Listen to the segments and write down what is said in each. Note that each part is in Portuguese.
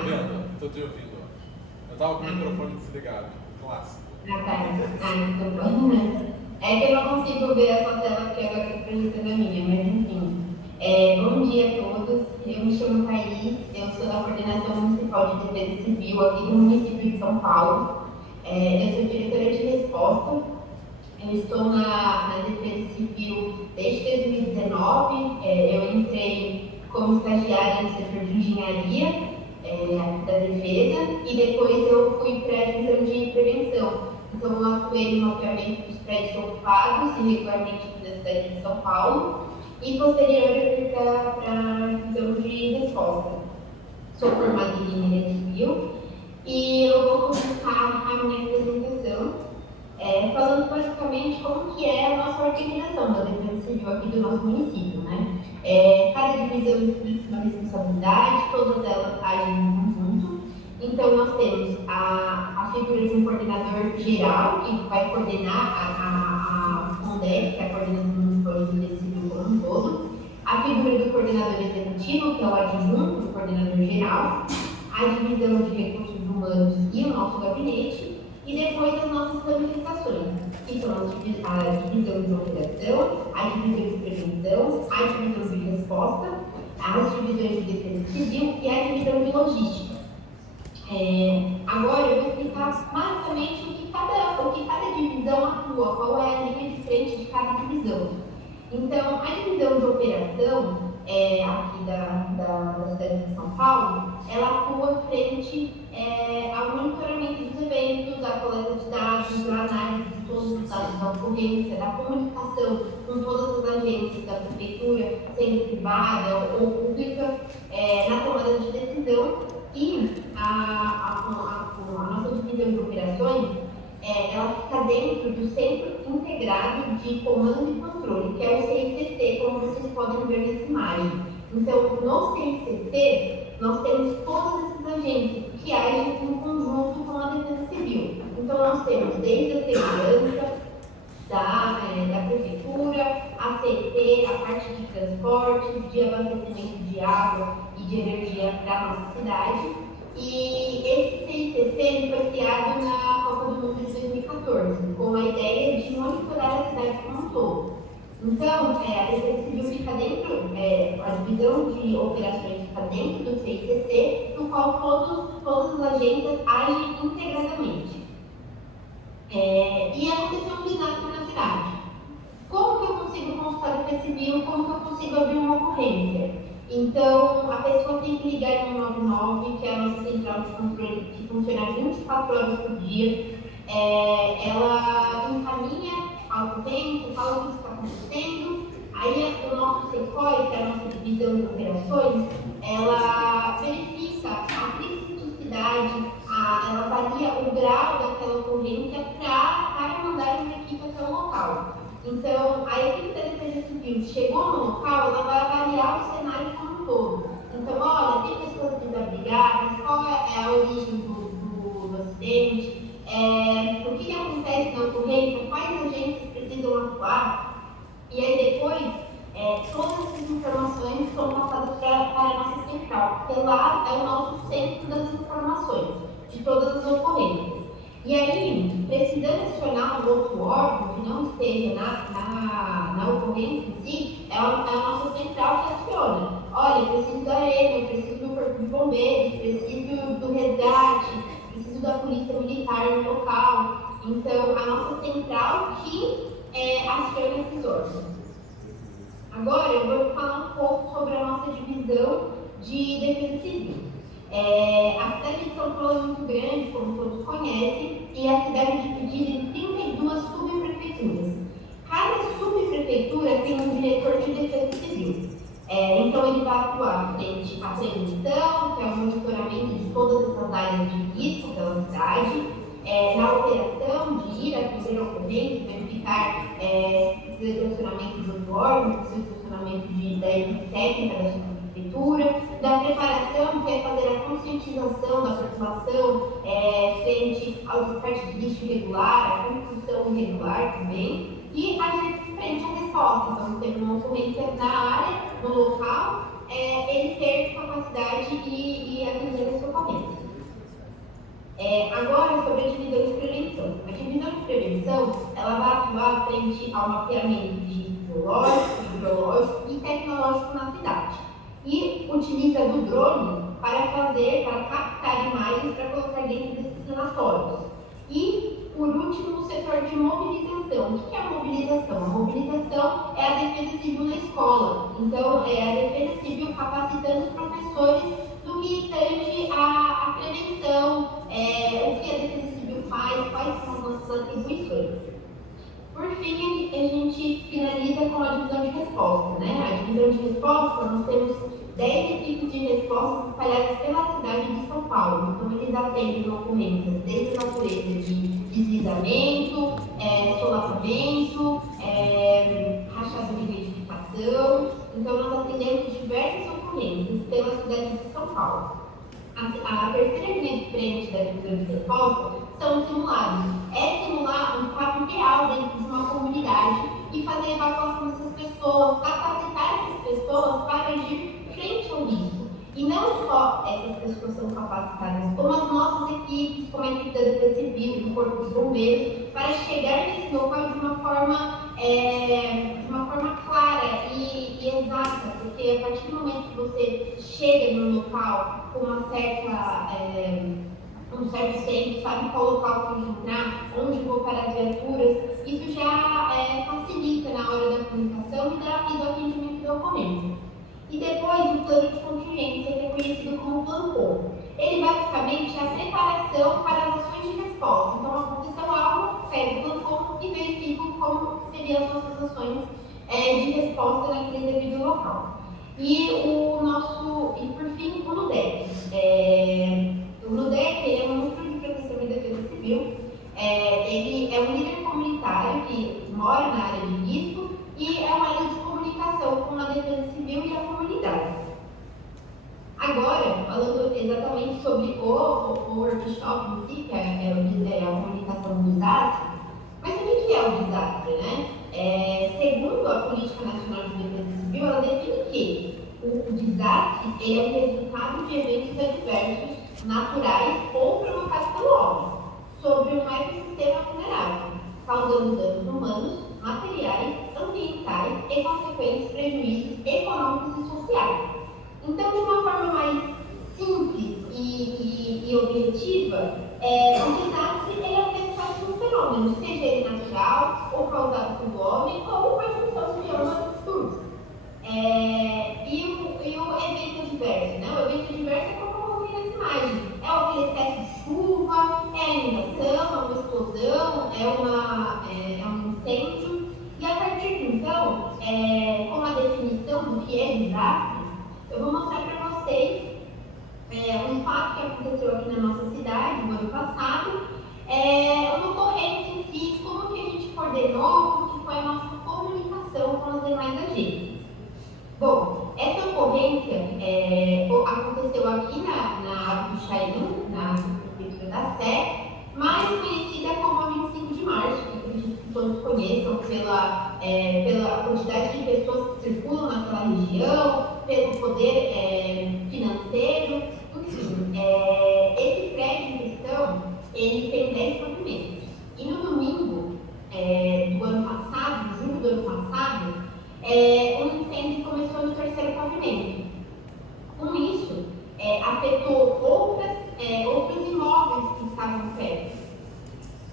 Tô te ouvindo. Eu tava com o microfone desligado. Clássico. Então. É que eu não consigo ver a sua tela aqui agora, que eu estou apresentando a minha, mas enfim. Bom dia a todos. Eu me chamo Thaís, eu sou da Coordenação Municipal de Defesa Civil aqui do município de São Paulo. Eu sou diretora de resposta. Eu estou na Defesa Civil desde 2019. Eu entrei como estagiária no setor de engenharia da defesa e depois eu fui para a divisão de prevenção. Então eu atuei no mapeamento dos prédios ocupados irregularmente aqui da cidade de São Paulo e posterior eu fui para a divisão de resposta. Sou formada em engenharia civil e eu vou começar a minha apresentação falando basicamente como que é a nossa organização da Defesa Civil aqui do nosso município, né? Cada divisão tem uma responsabilidade, todas elas agem em conjunto. Então, nós temos a figura de um coordenador geral, que vai coordenar a CONDEC, que é a Coordenação Municipal de Defesa Civil como um todo, a figura do coordenador executivo, que é o adjunto do coordenador geral, a divisão de recursos humanos e o nosso gabinete, e depois as nossas ramificações, que são a divisão de operação, a divisão de prevenção, a divisão de resposta, as divisões de defesa civil e a divisão de logística. Agora eu vou explicar basicamente o que cada divisão atua, qual é a linha de frente de cada divisão. Então, a divisão de operação aqui da cidade de São Paulo, ela atua frente ao monitoramento dos eventos, à coleta de dados, à análise de todos os dados da ocorrência, da comunicação com todas as agências da prefeitura, sendo privada ou pública, na tomada de decisão. E a nossa divisão de operações, ela fica dentro do Centro Integrado de Comando e Controle, que é o CICC, como vocês podem ver nessa imagem. Então, no CICC, nós temos todas essas agências que agem em conjunto com a Defesa Civil. Então, nós temos desde a segurança da prefeitura, a CET, a parte de transportes, de abastecimento de água e de energia para a nossa cidade. E esse CICC foi criado na Copa do Mundo de 2014, com a ideia de monitorar a cidade como um todo. Então, a Defesa Civil fica dentro, a divisão de operações fica dentro do CICC, no qual todas as agências agem integradamente. E aconteceu um desastre na cidade. Como que eu consigo consultar a Defesa Civil? Como que eu consigo abrir uma ocorrência? Então, a pessoa tem que ligar no 199, que é a nossa central de controle, que funciona 24 horas por dia. Ela encaminha a ocorrência, fala o que está acontecendo. Aí, o nosso SECOI, que é a nossa divisão de operações, ela verifica a criticidade, ela avalia o grau daquela ocorrência para mandar uma equipe até o local. Então, a equipe da Defesa Civil chegou no local, ela vai avaliar o cenário como um todo. Então, olha, tem pessoas desabrigadas, qual é a origem do acidente, o que acontece na ocorrência, quais agências precisam atuar. E aí depois, todas essas informações são passadas para a nossa central, porque lá é o nosso centro das informações de todas as ocorrências. E aí, precisando acionar um outro órgão que não esteja na ocorrência em si, é a nossa central que aciona. Olha, eu preciso da EMA, eu preciso do Corpo de Bombeiros, preciso do resgate, preciso da Polícia Militar no local. Então, a nossa central que aciona esses órgãos. Agora, eu vou falar um pouco sobre a nossa divisão de Defesa Civil. A cidade de São Paulo é muito grande, como todos conhecem, e a cidade é dividida em 32 subprefeituras. Cada subprefeitura tem um diretor de defesa civil. Então, ele vai atuar frente à prevenção, que é o monitoramento de todas essas áreas de risco pela cidade, na operação, de ir atender a ocorrência, verificar se precisa de acionamento de outro órgão, se precisa de acionamento da equipe técnica da subprefeitura, da preparação, que é fazer a conscientização da população frente ao descarte de lixo irregular, a construção irregular também, e agir frente à resposta. Então, teve uma ocorrência na área, no local, ele ter capacidade e atender essa ocorrência. Agora, sobre a divisão de prevenção. A divisão de prevenção, ela vai atuar frente ao mapeamento de risco biológico, hidrológico e tecnológico na cidade. E utiliza do drone para captar imagens para colocar dentro desses relatórios. E, por último, o setor de mobilização. O que é a mobilização? A mobilização é a defesa civil na escola. Então, é a defesa civil capacitando os professores no que tange a prevenção, o que a defesa civil faz, quais são as nossas atribuições. Por fim, a gente finaliza com a divisão de resposta, né? A divisão de resposta, nós temos 10 equipes de resposta espalhadas pela cidade de São Paulo. Então, eles atendem ocorrências desde a natureza de deslizamento, solapamento, rachadura de edificação. Então, nós atendemos diversas ocorrências pela cidade de São Paulo. A terceira linha de frente da divisão de resposta são os simulados. É simular um fato real dentro de uma comunidade e fazer a evacuação dessas pessoas, capacitar essas pessoas para agir frente ao risco. E não só essas pessoas são capacitadas, como as nossas equipes, como a equipe da Defesa Civil, do Corpo de Bombeiros, para chegar nesse local de uma forma clara e exata, porque a partir do momento que você chega no local com um certo tempo, sabe qual local que entrar, onde vou parar as viaturas, isso já facilita na hora da comunicação e do atendimento da ocorrência. E depois o plano de contingência, que é conhecido como plantão. Ele basicamente é a preparação para as ações de resposta. Então, aconteceu algo, pega o plantão e verifica como seriam as nossas ações de resposta naquele devido local. E por fim, o NUDEC. O NUDEC ele é um núcleo de proteção e defesa civil. Ele é um líder comunitário que mora na área de risco e é uma área de comunicação com a defesa civil e a comunidade. Agora, falando exatamente sobre o workshop em si, que é a comunicação do desastre, mas o que é o desastre, né? Segundo a Política Nacional de Defesa Civil, ela define que o desastre ele é o resultado de eventos adversos, naturais ou provocados pelo homem, sobre um ecossistema vulnerável, causando danos humanos, materiais, ambientais e consequentes prejuízos econômicos e sociais. Então, de uma forma mais simples e objetiva, o desastre ele é o resultado de um fenômeno, seja ele natural ou causado pelo homem ou uma junção de ambas tudo. E o evento adverso, né? O evento adverso é como eu coloquei nessa imagem. É aquele excesso de chuva, é a inundação, é uma explosão, é um incêndio. E a partir de então, com a definição do que é desastre, eu vou mostrar para vocês um fato que aconteceu aqui na nossa cidade no ano passado, uma ocorrência em si, como que a gente coordenou, como que foi a nossa comunicação com as demais agências. Bom, essa ocorrência aconteceu aqui na Água do Chaim, na Prefeitura da Sé, mais conhecida como a 25 de março, que acredito que todos conheçam pela quantidade de pessoas que circulam naquela região, pelo poder financeiro, enfim. Esse prédio em questão, ele tem 10 pavimentos. E no domingo do ano passado, em julho do ano passado, um incêndio começou no terceiro pavimento. Com isso, afetou outros imóveis que estavam perto.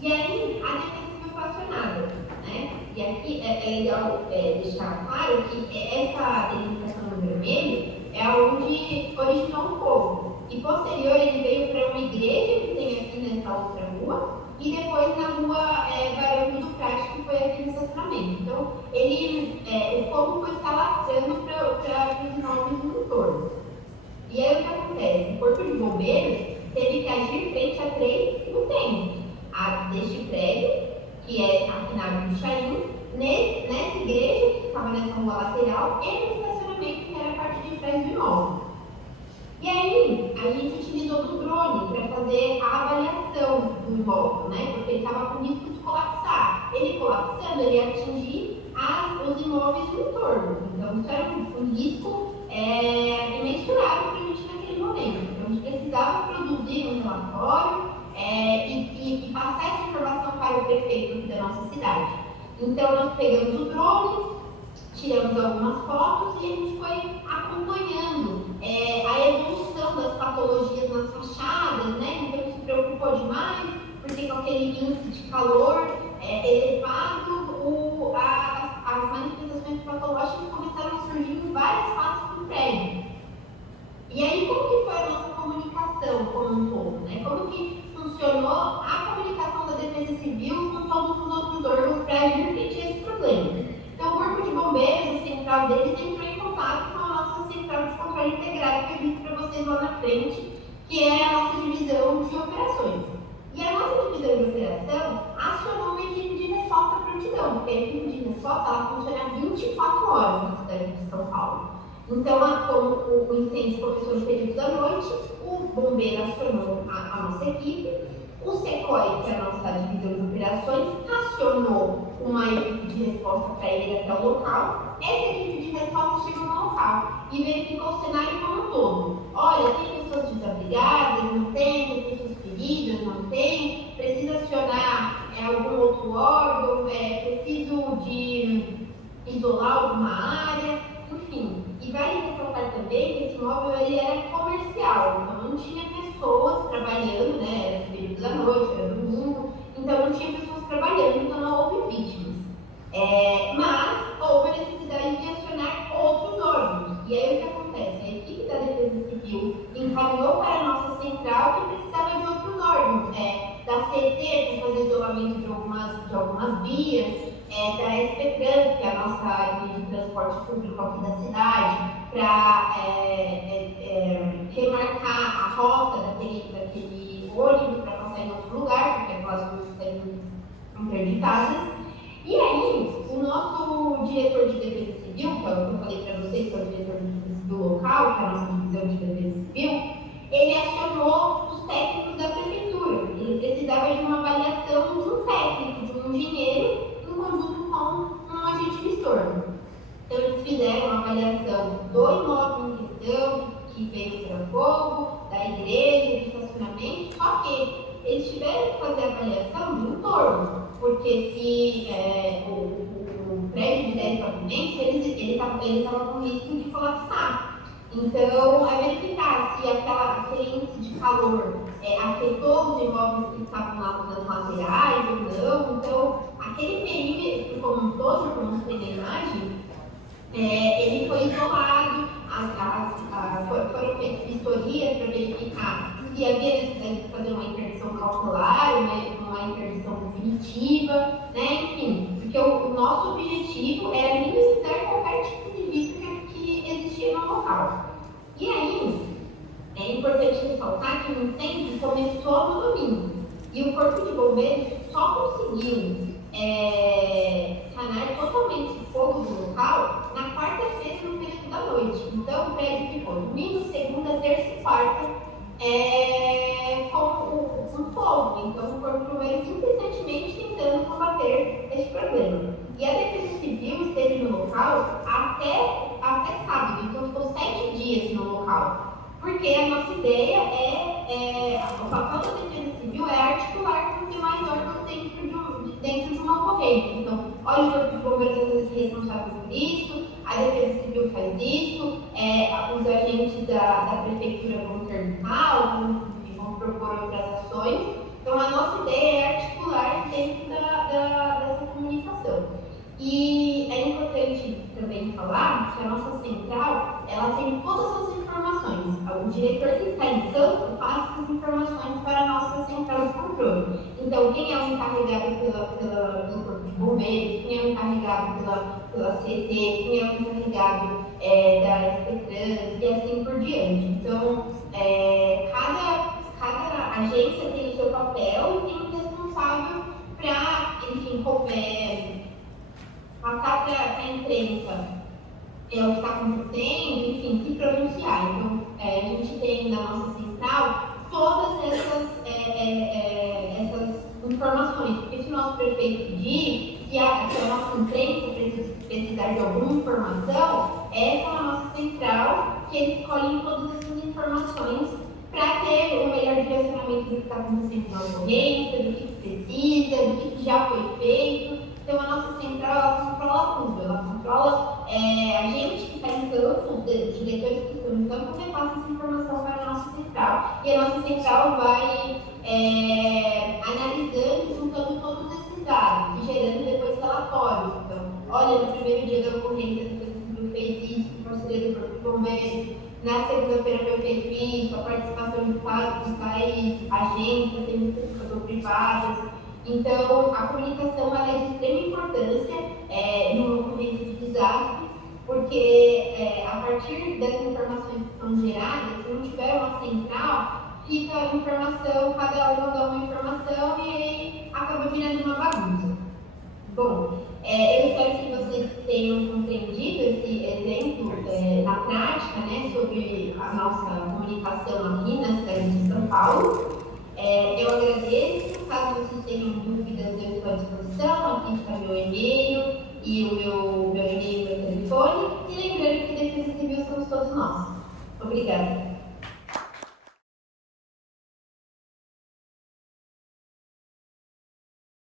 E aí, a defesa civil foi acionada, né? E aqui é legal deixar claro que essa delimitação no vermelho é onde originou o fogo. E posterior, ele veio para uma igreja que tem aqui nessa outra rua, e depois na rua Barão do Prate, que foi aqui no estacionamento. Então, o fogo foi se alastrando para os imóveis no entorno. E aí o que acontece? O Corpo de Bombeiros teve que agir frente a 3 incêndios. Deste prédio, que é aqui na Água do Chaim, nessa igreja, que ficava nessa rua lateral, e no estacionamento, que era a parte de trás do imóvel. E aí, a gente utilizou do drone para fazer a avaliação do imóvel, né? Porque ele estava com risco de colapsar. Ele colapsando, ele ia atingir os imóveis no entorno. Então, isso era um risco imensurável para a gente naquele momento. Então, a gente precisava produzir um relatório e passar essa informação para o prefeito da nossa cidade. Então, nós pegamos o drone, tiramos algumas fotos e a gente foi acompanhando a evolução das patologias nas fachadas, né? Então, se preocupou demais, porque com aquele índice de calor elevado, as manifestações patológicas começaram a surgir em várias fases do prédio. E aí, como que foi a nossa comunicação como um todo, né? Como que funcionou a comunicação da Defesa Civil com todos os outros órgãos para advertir esse problema? Então, o Corpo de Bombeiros, a central deles, entrou em contato com a nossa central de controle integrado, que eu disse para vocês lá na frente, que é a nossa divisão de operações. E a nossa divisão de operação acionou uma equipe de resposta à prontidão, porque a equipe de resposta ela funciona 24 horas na cidade de São Paulo. Então, como o incêndio começou no período da noite, o bombeiro acionou a nossa equipe, o SECOI, que é a nossa divisão de operações, acionou uma equipe de resposta para ir até o local. Essa equipe de resposta chegou no local e verificou o cenário como um todo. Olha, tem pessoas desabrigadas, não tem pessoas feridas, não tem, precisa acionar algum outro órgão, preciso de isolar alguma área, enfim. E vale ressaltar também que esse imóvel ele era comercial, então não tinha pessoas trabalhando, né? Era no período da noite, era domingo, então não tinha pessoas trabalhando, então não houve vítimas. Mas houve a necessidade de acionar outros órgãos. E aí o que acontece? A equipe da Defesa Civil encaminhou para a nossa central que precisava de outros órgãos, da CET para fazer isolamento de algumas vias, da SPTrans, que é a nossa linha de transporte público aqui da cidade, para remarcar a rota daquele ônibus para passar em outro lugar, porque aquelas ruas estão interditadas. E aí, o nosso diretor de Defesa Civil, que é o que eu falei para vocês, que é o diretor de Defesa Civil local, que é a nossa divisão de Defesa Civil, ele acionou os técnicos da prefeitura. Ele precisava de uma avaliação de um técnico, de um engenheiro, em conjunto com um agente vistor. Então, eles fizeram uma avaliação do imóvel em questão, que veio para fogo, da igreja, do estacionamento, só que eles tiveram que fazer a avaliação do entorno, porque se o prédio de 10 pavimentos, ele estava com risco de colapsar. Então, é verificar se aquele índice de calor afetou os imóveis que estavam lá nas laterais ou não. Então, aquele perímetro como um todo, como mostrei na imagem, ele foi isolado, foram feitas vistorias para verificar se havia necessidade de fazer uma interdição cautelar, uma interdição definitiva, né? Enfim, porque o nosso objetivo era minimizar qualquer tipo de risco que existia no local. E aí, é importante ressaltar que o incêndio começou no domingo e o Corpo de Bombeiros só conseguiu sanar totalmente o fogo do local na quarta-feira, no período da noite. Então, o prédio ficou domingo, segunda, terça e quarta com fogo. Então, o Corpo de Bombeiros incessantemente tentando combater esse problema. E a Defesa Civil esteve no local até sábado, então ficou 7 dias no local. Porque a nossa ideia o papel da Defesa Civil é articular com os demais órgãos dentro de uma ocorrência. Então, olha, o Corpo de Bombeiros é responsável por isso, a Defesa Civil faz isso, os agentes da Prefeitura vão perguntar, vão propor outras ações. Então, a nossa ideia é articular dentro dessa comunicação. E é importante também falar que a nossa central, ela tem todas as informações. O diretor que está em campo passa essas informações para a nossa central de controle. Então, quem é o encarregado pelo Corpo de Bombeiros, quem é o encarregado pela CT, quem é o encarregado da SPTrans e assim por diante. Então, cada agência tem o seu papel e tem um responsável para, enfim, passar para a imprensa o que está acontecendo, enfim, se pronunciar. Então, a gente tem na nossa central todas essas informações, porque se o nosso prefeito pedir, se a nossa imprensa precisar de alguma informação, é com a nossa central que eles escolhem todas essas informações para ter o melhor direcionamento do está acontecendo na ocorrência, do que precisa, do que já foi feito. Então, a nossa central, ela controla tudo. Ela controla a gente que está em campo, os diretores que estão em campo, repassa essa informação para a nossa central. E a nossa central vai analisando e juntando todos esses dados e gerando depois relatórios. Então, olha, no primeiro dia da ocorrência, a Defesa Civil fez isso, com parceria do Corpo de Bombeiros. Na segunda-feira foi feito isso, a participação de tais agências, públicas ou privadas. Então, a comunicação ela é de extrema importância numa ocorrência de desastre, porque a partir das informações que são geradas, se não tiver uma central, fica a informação, cada um dá uma informação e aí acaba virando uma bagunça. Bom, eu espero que vocês tenham compreendido esse exemplo na prática, né, sobre a nossa comunicação aqui na cidade de São Paulo. Eu agradeço, caso vocês tenham dúvidas, eu estou à disposição, aqui está meu e-mail e o meu e-mail e meu telefone. E lembrando que Defesa Civil somos todos nós. Obrigada.